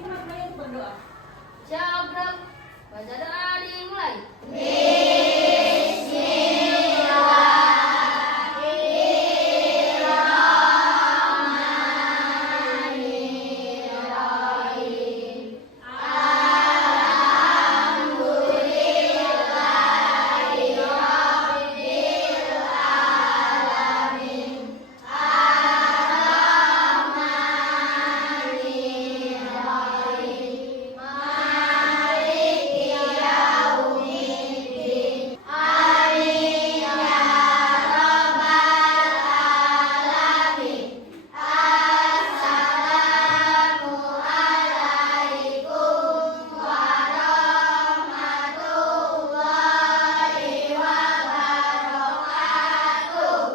teman-teman untuk berdoa. Syabrak, baca doa dimulai.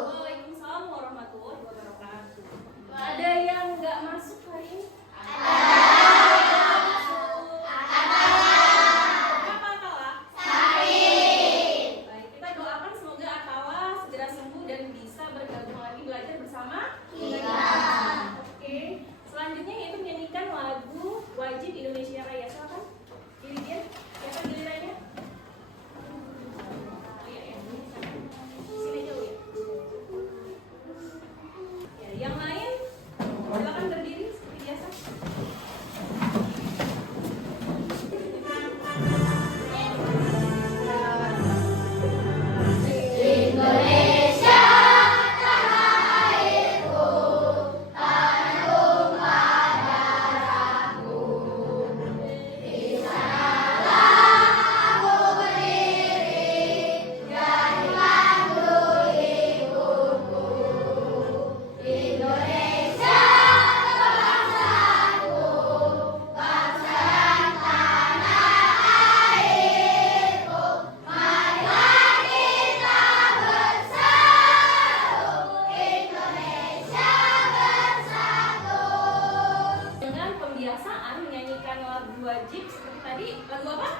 Waalaikumsalam warahmatullahi wabarakatuh. Ada yang nggak masuk hari ini? Kenapa Atala? Baik, kita doakan semoga Atala segera sembuh dan bisa bergabung lagi belajar bersama kita. Oke, selanjutnya yaitu menyanyikan lagu Wajib Indonesia Raya. Silakan, Iridian, siapa gilirannya? Iya, ya. Sini aja, Uya. Ya, yang lain silakan berdiri seperti biasa. Dengan pembiasaan menyanyikan lagu wajib seperti tadi, lagu apa?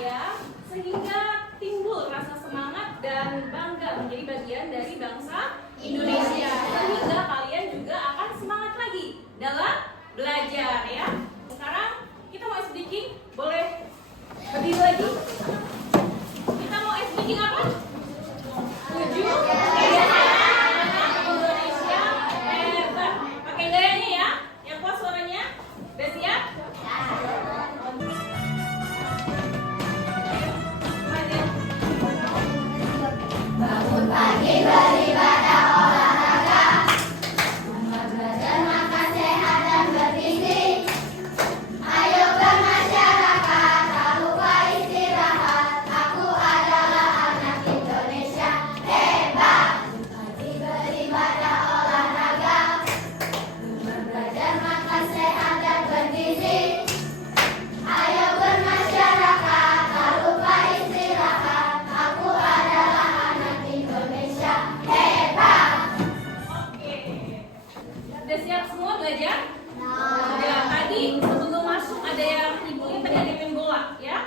Ya, sehingga timbul rasa semangat dan bangga menjadi bagian dari bangsa Indonesia. Sehingga kalian juga akan semangat lagi dalam belajar ya. Sekarang kita mau speaking, boleh berdiri lagi? Kita mau speaking apa? 7 Indonesia hebat. Pakai gayanya ya, yang kuat suaranya. Udah siap? Bangun pagi beribadah olahraga, belajar makan sehat dan bergizi. Ayo bermasyarakat, tak lupa istirahat. Aku adalah anak Indonesia hebat. Pagi beribadah olahraga, belajar makan sehat dan bergizi. Ayo bermasyarakat, tak lupa istirahat. Aku adalah anak Indonesia hebat. Oke. Udah siap semua belajar? Udah. Tadi sebelum masuk ada yang ibunya tadi ada yang main bola ya.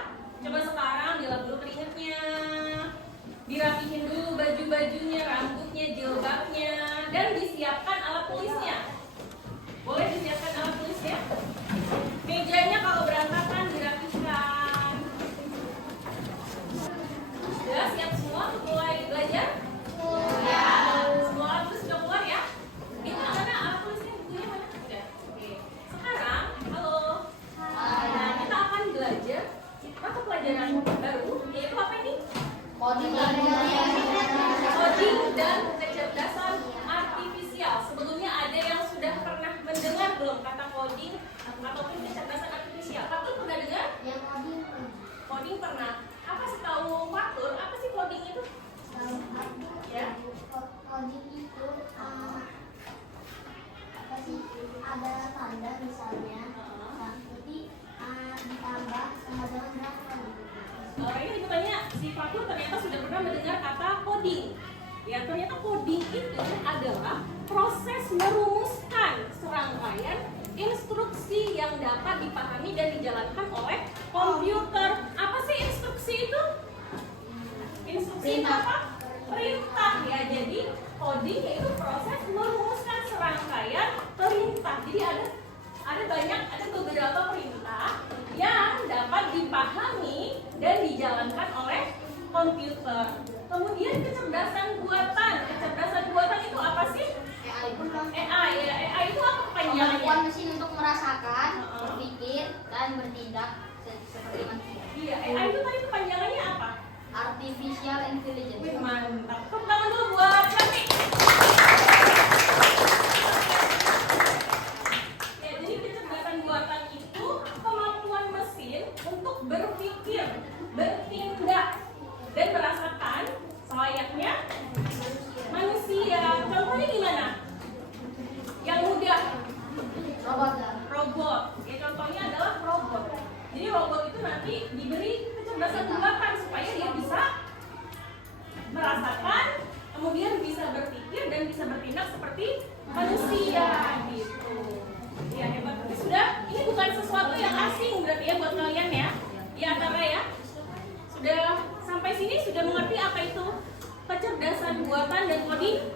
Coba sekarang dilap dulu keringetnya, dirapihin dulu baju-bajunya, rambutnya, jilbabnya, dan disiapkan alat tulisnya. Boleh disiapkan alat tulisnya? Mejanya kalau berantakan dirapihkan. Udah siap semua untuk mulai belajar? Ya. Semua alat tulis sudah keluar ya? Itu mana alat tulisnya, bukunya mana? Udah. Oke. Sekarang, halo. Nah, kita akan belajar mata pelajaran baru, yaitu apa ini? Coding Coding dan kecerdasan artifisial. Sebelumnya ada yang sudah pernah mendengar belum kata coding ataupun kecerdasan artifisial? Fatur pernah dengar? yang coding Coding pernah. Apa sih tahu Fatur? Apa sih coding itu? Ya. coding itu apa sih, ada tanda misalnya nanti ditambah sama dengan berapa gitu. Ini hitungannya si Fatur ternyata sudah pernah mendengar kata coding. Ya, ternyata coding itu adalah proses merumuskan serangkaian instruksi yang dapat dipahami dan dijalankan oleh komputer. Apa sih instruksi itu? Instruksi itu apa? Perintah ya. Jadi coding yaitu proses merumuskan serangkaian perintah. Jadi ada komputer. Kemudian kecerdasan buatan. Kecerdasan buatan itu apa sih? AI ya. AI itu apa Kemampuan kepanjangannya? mesin untuk merasakan, berpikir, dan bertindak seperti manusia. Iya, AI itu tadi kepanjangannya apa? Artificial Intelligence. Wih, mantap. Tepuk tangan dulu buat Santi. Ya, jadi kecerdasan buatan itu kemampuan mesin untuk berpikir, bertindak, dan merasakan selayaknya manusia. Contohnya gimana? Yang mudah, robot. Ya, contohnya adalah robot. Jadi robot itu nanti diberi kecerdasan buatan supaya dia bisa merasakan, kemudian bisa berpikir dan bisa bertindak seperti manusia gitu. Ya, hebat. Tapi sudah, ini bukan sesuatu yang asing berarti ya buat kalian ya. Ya, Tara ya. Sudah sampai sini sudah mengerti apa itu kecerdasan buatan dan coding?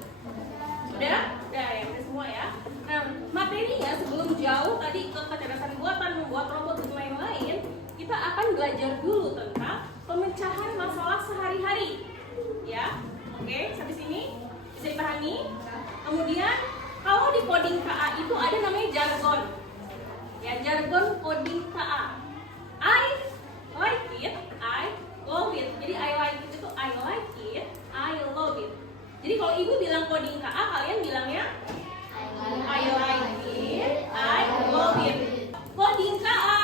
Sudah? Sudah ya, sudah semua ya. Nah, materinya sebelum jauh tadi ke kecerdasan buatan, membuat robot dan lain-lain, kita akan belajar dulu tentang pemecahan masalah sehari-hari. Ya, oke, sampai sini bisa dipahami. Kemudian kalau di coding KA itu ada namanya jargon. Ya, jargon coding KA. I like it, I love it. Jadi I like it itu I like it, I love it. Jadi kalau ibu bilang coding KA, kalian bilangnya I like it, I love it. Coding KA.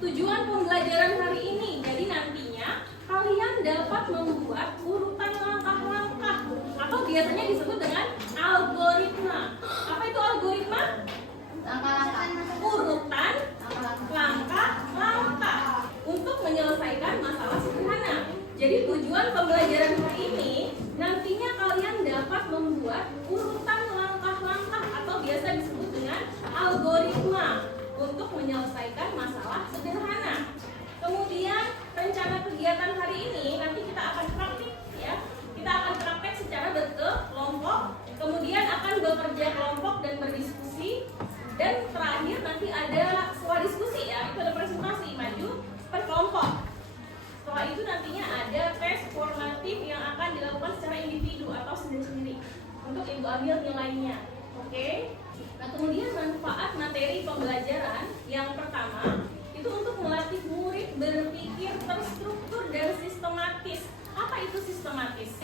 Tujuan pembelajaran hari ini, jadi nantinya kalian dapat membuat urutan langkah-langkah atau biasanya disebut dengan algoritma. Apa itu algoritma? Urutan langkah-langkah untuk menyelesaikan masalah sederhana. Jadi tujuan pembelajaran hari ini nantinya kalian dapat membuat urutan langkah-langkah atau biasa disebut dengan algoritma untuk menyelesaikan masalah sederhana. Kemudian rencana kegiatan hari ini nanti kita akan praktik ya. Kita akan praktek secara berkelompok, kemudian akan bekerja kelompok dan berdiskusi, dan terakhir nanti ada sebuah diskusi ya. Itu ada presentasi maju per kelompok. Setelah itu nantinya ada tes formatif yang akan dilakukan secara individu atau sendiri-sendiri untuk ibu ambil nilainya. Oke? Nah, kemudian manfaat materi pembelajaran yang pertama itu untuk melatih murid berpikir terstruktur dan sistematis. Apa itu sistematis?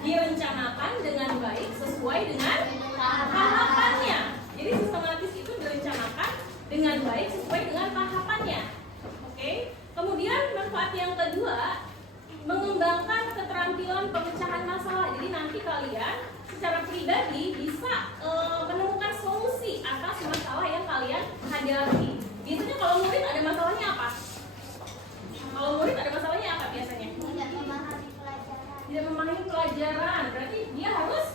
Direncanakan dengan baik sesuai dengan tahapannya. Jadi sistematis itu direncanakan dengan baik sesuai dengan tahapannya. Oke? Kemudian manfaat yang kedua, mengembangkan keterampilan pemecahan masalah. Jadi nanti kalian secara pribadi bisa menemukan solusi atas masalah yang kalian hadapi. Biasanya kalau murid ada masalahnya apa? Kalau murid ada masalahnya apa biasanya? Tidak memahami pelajaran. Berarti dia harus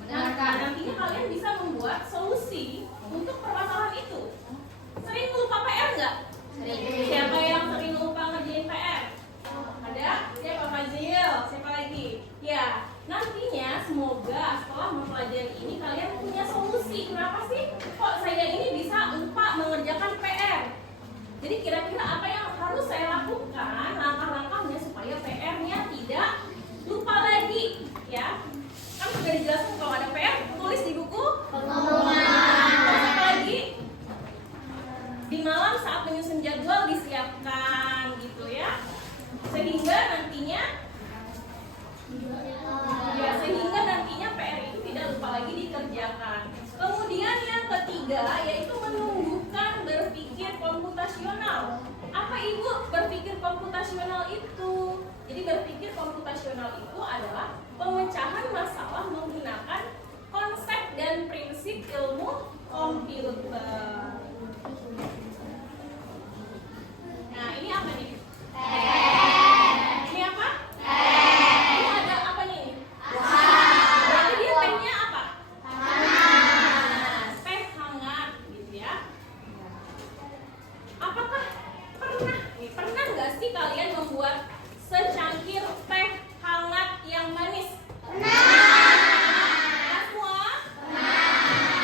mendengarkan. Nantinya kalian bisa membuat solusi untuk permasalahan itu. Sering lupa PR nggak? Sering. Siapa yang sering lupa ngerjain PR? Ada? Siapa? Fazil? Siapa lagi? Ya, nantinya semoga setelah mempelajari ini kalian punya solusi. Kenapa sih kok saya ini bisa lupa mengerjakan PR? Jadi kira-kira apa yang harus saya lakukan, langkah-langkahnya supaya PR-nya tidak lupa lagi, ya? Kan sudah dijelaskan kalau ada PR tulis di buku pertemuan. Apa lagi? Di malam saat menyusun jadwal disiapkan, gitu ya. Sehingga nantinya PR itu tidak lupa lagi dikerjakan. Kemudian yang ketiga yaitu menumbuhkan berpikir komputasional. Apa ibu berpikir komputasional itu? Jadi berpikir komputasional itu adalah pemecahan masalah menggunakan konsep dan prinsip ilmu komputer. Nah, ini apa nih? Ini apa? Ini ada apa nih? Berarti dia tehnya apa? Panas. Teh hangat gitu ya. Apakah pernah nggak sih kalian membuat secangkir teh hangat yang manis? Pernah. Semua? Pernah.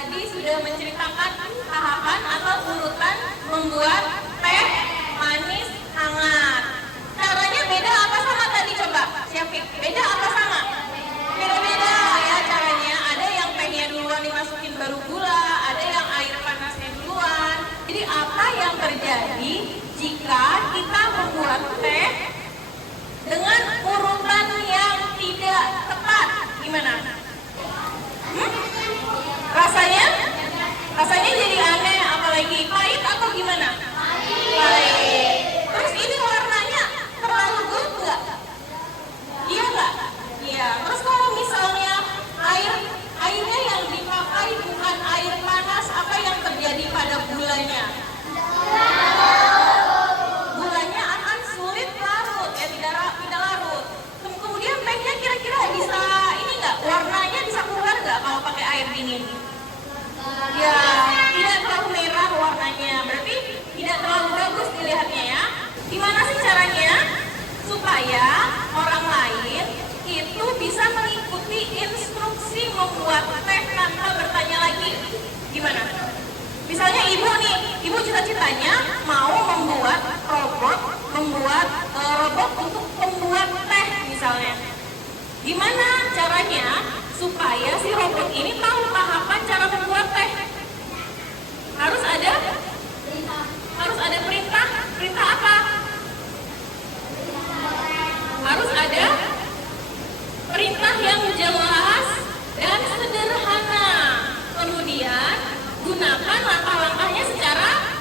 Tadi sudah menceritakan tahapan atau urutan membuat teh manis hangat. Caranya beda apa sama tadi coba? Syafiq, beda apa sama? Beda-beda ya caranya. Ada yang tehnya duluan dimasukin baru gula, ada yang air panasnya duluan. Jadi apa yang terjadi jika kita membuat teh dengan urutan yang tidak tepat? Gimana? Rasanya? Rasanya jadi aneh, apalagi pahit atau gimana? Pahit. Terus ini warnanya terlalu gelap nggak? Iya nggak? Iya. Terus kalau misalnya airnya yang dipakai bukan air panas, apa yang terjadi pada gulanya? Gulanya akan sulit larut, tidak larut. Kemudian tehnya kira-kira bisa ini nggak? Warnanya bisa keluar nggak kalau pakai air dingin? Ya, tidak terlalu merah warnanya, berarti tidak terlalu bagus dilihatnya ya. Gimana sih caranya supaya orang lain itu bisa mengikuti instruksi membuat teh tanpa bertanya lagi? Gimana? Misalnya ibu nih, ibu cita-citanya mau membuat robot untuk membuat teh misalnya. Gimana caranya supaya si robot ini tahu tahapan cara membuat teh? Harus ada perintah. Perintah apa? Harus ada perintah yang jelas dan sederhana. Kemudian gunakan langkah-langkahnya secara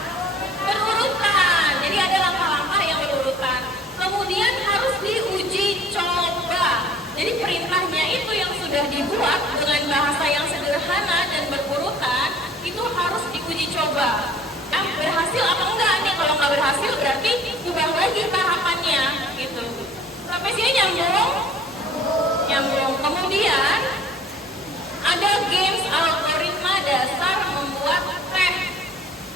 berurutan. Jadi ada langkah-langkah yang berurutan. Kemudian harus diuji coba. Jadi perintahnya itu yang sudah dibuat dengan bahasa yang sederhana dan berurutan itu harus diuji coba. Berhasil apa enggak nih? Kalau nggak berhasil berarti ubah lagi tahapannya gitu. Sampai sini nyambung? Nyambung. Kemudian ada games algoritma dasar membuat teh.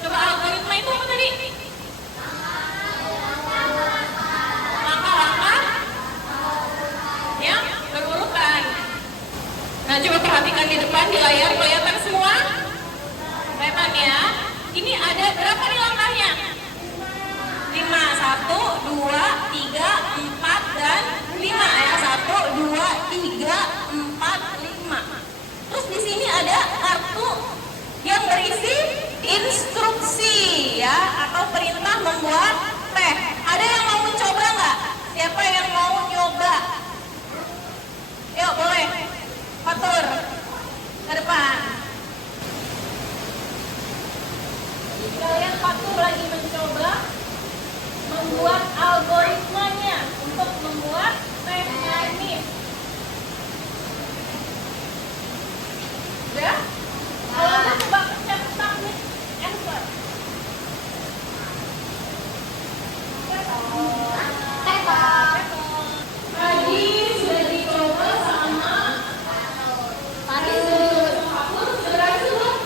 Coba algoritma itu apa tadi? Langkah-langkah ya berurutan. Nah coba perhatikan di depan di layar, kelihatan semua? Kelihatan ya? Ini ada berapa nih langkahnya? 5, 1, 2, 3, 4, dan 5 ya. 1, 2, 3, 4, 5. Terus di sini ada kartu yang berisi instruksi ya atau perintah membuat teh. Ada yang mau mencoba nggak? Siapa yang mau nyoba? Yuk boleh, Fatur ke depan. Kalian Fatur lagi mencoba membuat algoritmanya untuk membuat teh manis. Udah? Kalau nggak coba pencet submit answer. Tadi sudah dicoba sama Fatur. Sudah berhasil belum?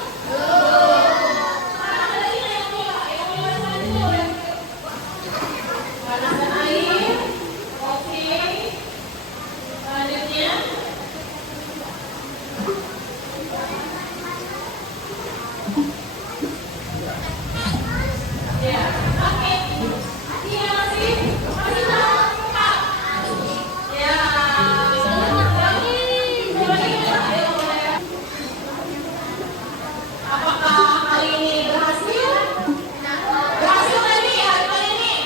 Panaskan air. Oke. Selanjutnya ya, oke. Iya masih tampak. Ya. Apakah kali ini berhasil? Berhasil tadi ya kali ini?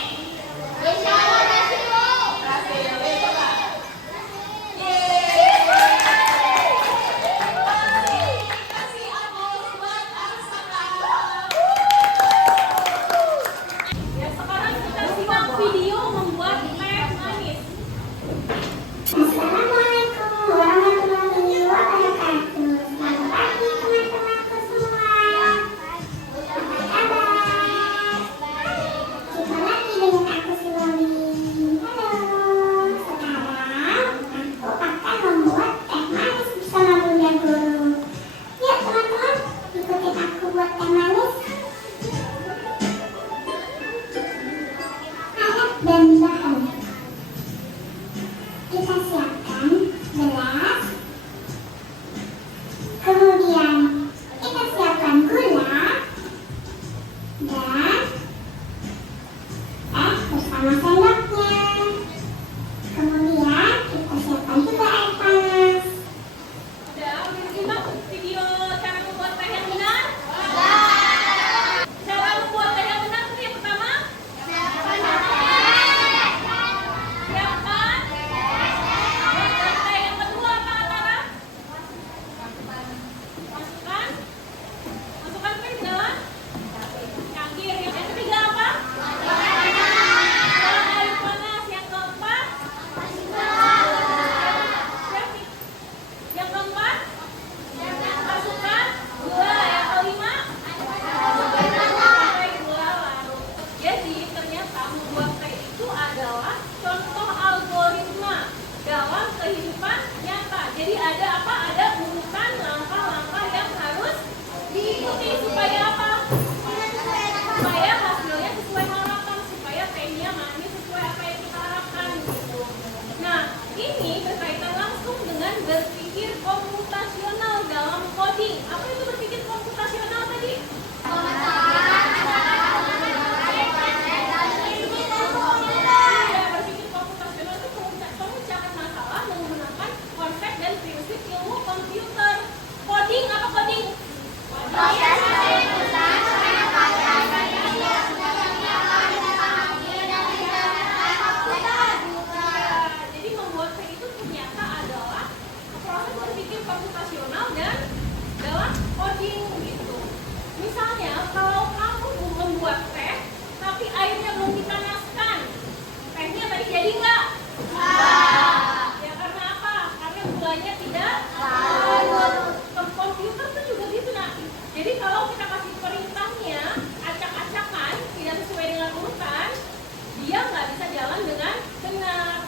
dengan benar.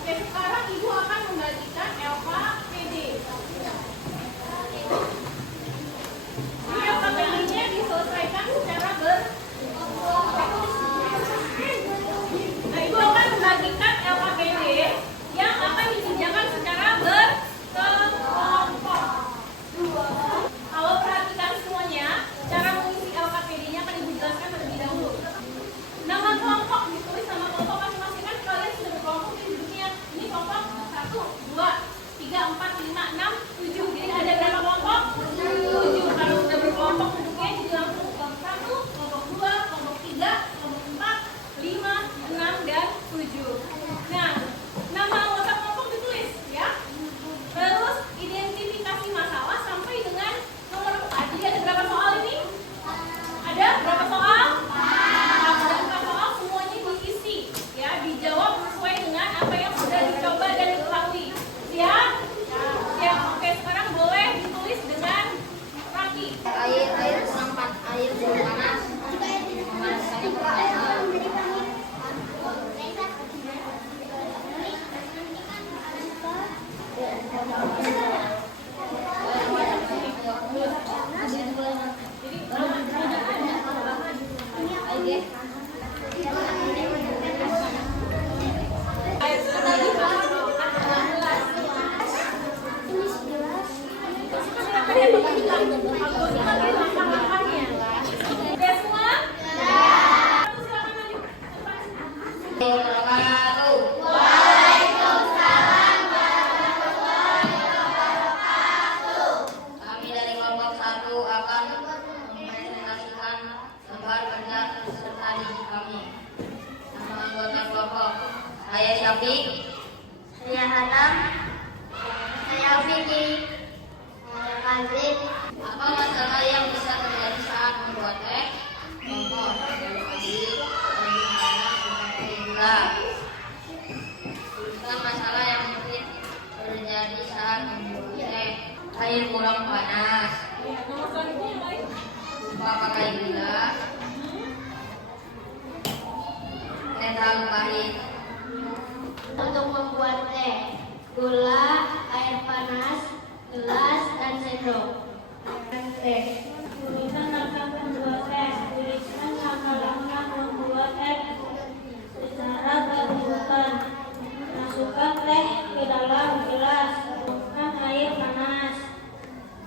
Oke, sekarang Ibu akan membagikan LKPD. Ini LKPD-nya diselesaikan secara Nah, Ibu akan membagikan LKPD yang akan dikerjakan secara berkelompok. Kalau perhatikan semuanya, cara mengisi LKPD-nya akan Ibu jelaskan terlebih dahulu. Nama kelompok ditulis nama kelompok masing-masing, kan kalian sudah berkelompok di duduknya. Ini kelompok 1, 2, 3, 4, 5, 6, 7. Jadi ada berapa kelompok? 7. Kalau sudah berkelompok duduknya jadi langsung kelompok 1, kelompok 2, kelompok 3, kelompok 4, 5, 6, dan 7. Nah, nama anggota kelompok ditulis ya. Terus identifikasi masalah sampai dengan nomor 4. Jadi ada berapa soal ini? Ada berapa soal? Ada 4 soal, semuanya diisi ya, dijawab sesuai dengan apa yang sudah dicoba dan diketahui. Siap? Siap. Oke, sekarang boleh ditulis dengan rapi. Air kurang air jadi panas. Memanaskannya pertanyaan. Udah semua? Silakan lanjut. Kami dari kelompok 1 akan mempresentasikan gambar kerja peserta didik kami. Nama anggota kelompok: saya Syafiq, Saya Adam, saya Vicky, saya Kazim. apa masalah yang bisa terjadi saat membuat teh? Contoh, dari pagi, bagaimana gula. Tuliskan masalah yang mungkin terjadi saat membuat teh. Air kurang panas, Nomor selanjutnya yang lain. lupa pakai gula, teh terlalu pahit. Untuk membuat teh, gula, air panas, gelas, dan sendok. Teh. Tulisan langkah membuat teh. Tuliskan langkah-langkah membuat teh secara berurutan. Masukkan teh ke dalam gelas. Masukkan air panas.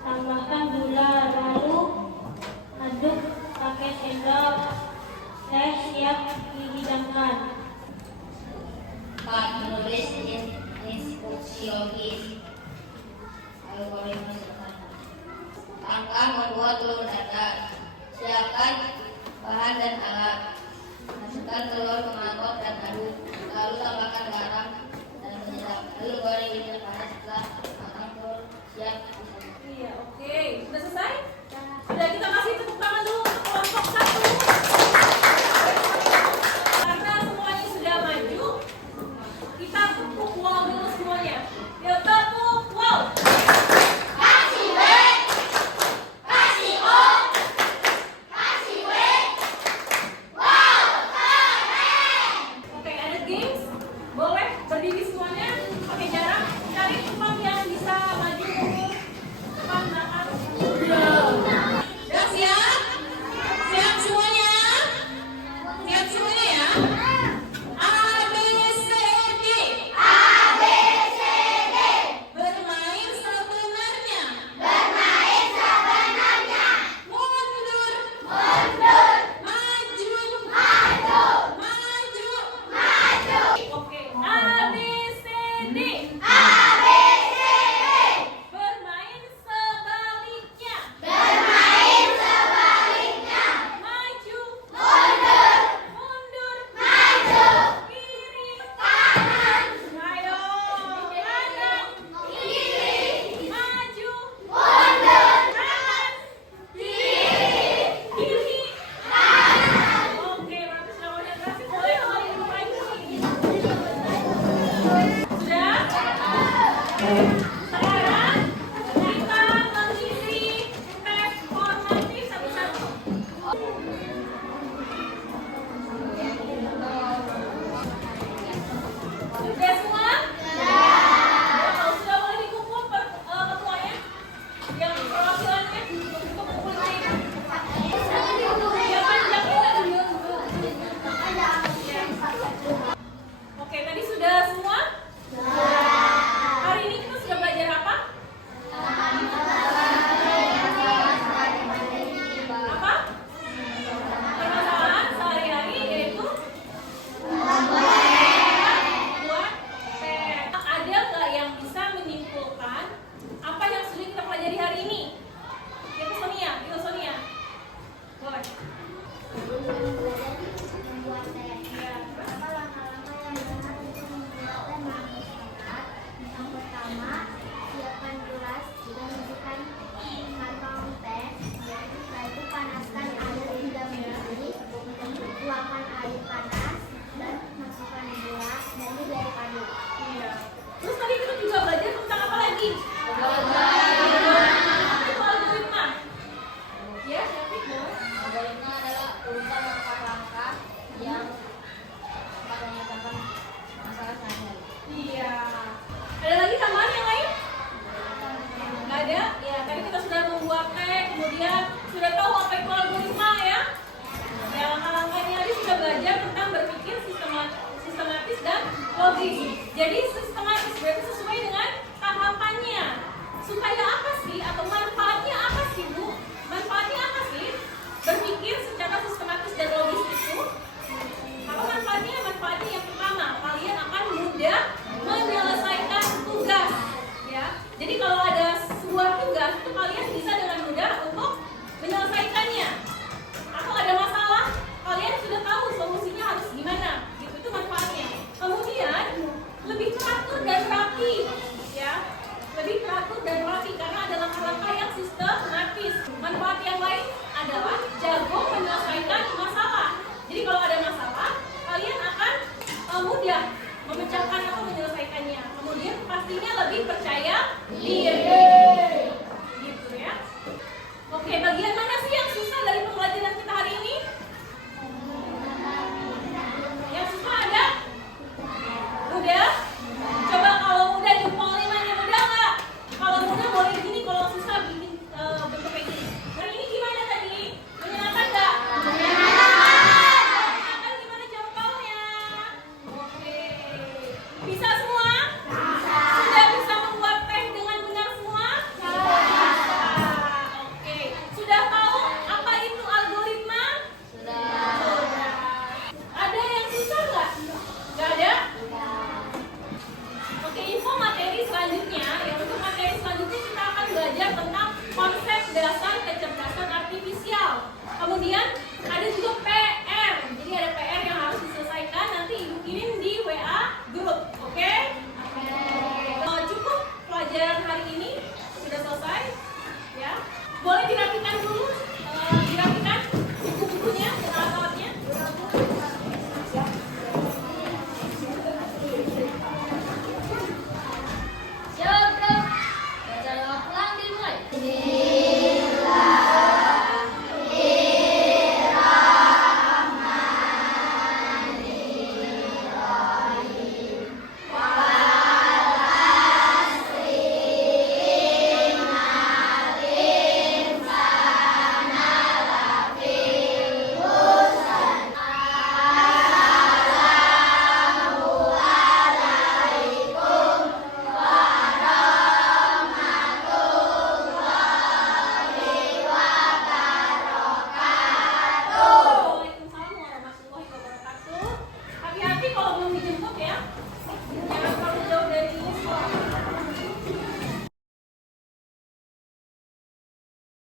Tambahkan gula, lalu aduk pakai sendok. Teh siap dihidangkan. Pak, menulis instruksi algoritma sederhana. Langkah membuat telur dadar. Siapkan bahan dan alat. Masukkan telur ke mangkok dan aduk. Lalu tambahkan garam dan penyedap. Lalu goreng di minyak panas. Setelah matang telur siap disajikan. Iya, oke. Sudah selesai? Sudah, kita kasih tepuk tangan dulu untuk kelompok 1. Karena semuanya sudah maju, kita tepuk wow dulu semuanya. Yuk, tepuk wow. Oke, ada games. Boleh berdiri semuanya pakai jarak. Cari tempat yang bisa maju mundur, depan belakang. Sudah siap? Siap semuanya? Siap semuanya ya? A, B, C, D. Bermain sebenarnya. Mundur. Maju. Oke, A, B, C, D. Bermain sebaliknya. Maju. Mundur. Kiri. Ayo. Kanan. Maju. Kanan. Kiri. Oke, berarti sudah konsentrasi. Boleh mulai lagi. Sudah? Sekarang kita mengisi tes formatif satu-satu. memecahkan atau menyelesaikannya. Kemudian pastinya lebih percaya diri. Gitu ya. Oke, bagian